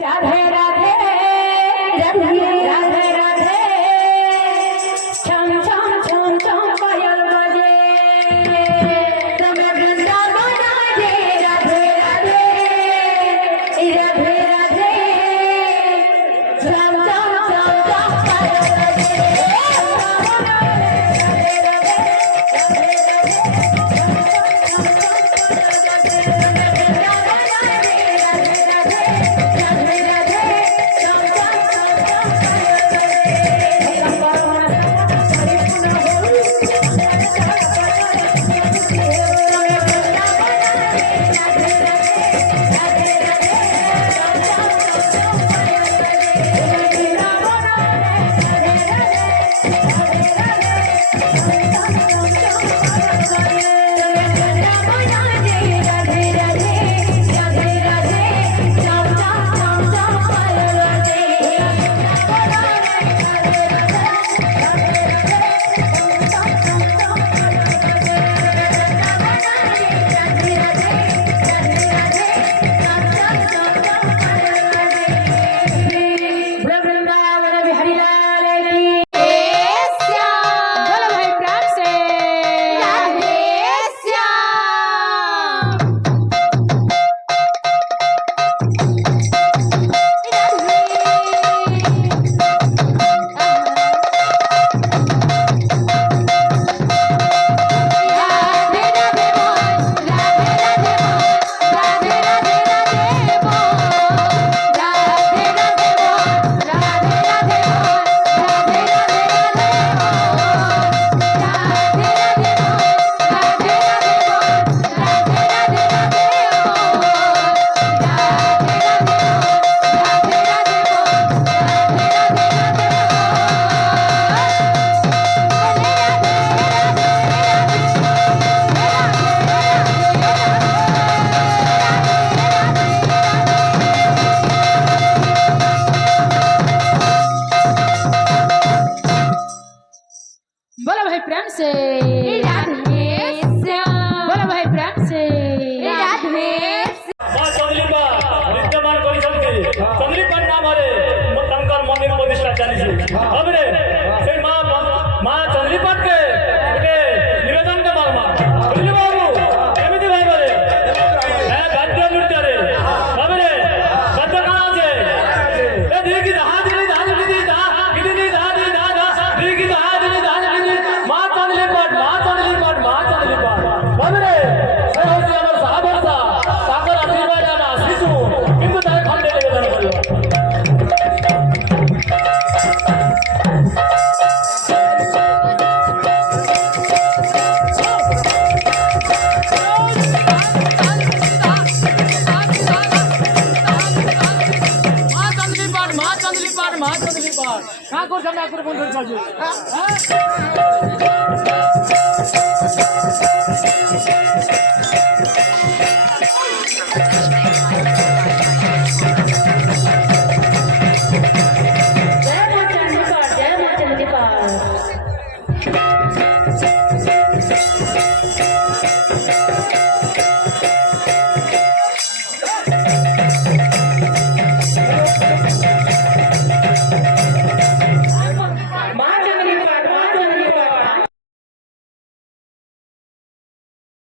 राधे राधे राधे राधे राधे छम छम छम छम पायल बजे रम्य वृंदावन राधे राधे राधे राधे राधे छम छम छम छम पायल बजे बोलो भाई प्रेम से राधे श्याम बोलो भाई प्रेम से राधे मां चंद्रिका विद्यमान କରିଛନ୍ତି चंद्रिका नामରେ ତାଙ୍କର ମନ୍ଦିର ପ୍ରତିଷ୍ଠା ଚାଲିଛି ତାପରେ ସେ ମା ଚନ୍ଦ୍ରିକା କେ ଗୋଟେ ନିବେଦନ କେ ମାରମା ବୁଝିଲେ ବାବୁ ଏମିତି ଭାବରେ ଗାଦ୍ୟ ନୃତ୍ୟରେ ତାପରେ ଗାଦ୍ୟ କାଣା ଅଛି ଏ ଦିକି ଦହା ଦିନି ଦହା ଦିନି ଦହା ଦିନି ଦହା ଦିନି ଦହା ଦିକି ଦହା ଦିନି ଦହା ଦିନି ମା ଚନ୍ଦ୍ରିକା ତାପରେ ସେ ହଉଛି ଆମର ସାହାବର୍ଷା ତାଙ୍କର ଆଶୀର୍ବାଦ ଆମେ ଆସିଛୁ କିନ୍ତୁ ତାର ଖଣ୍ଡେ ନିବେଦନ କରିବ মা চন্দ্রিকা কা করছ না করে বন্ধু কাজে হ্যাঁ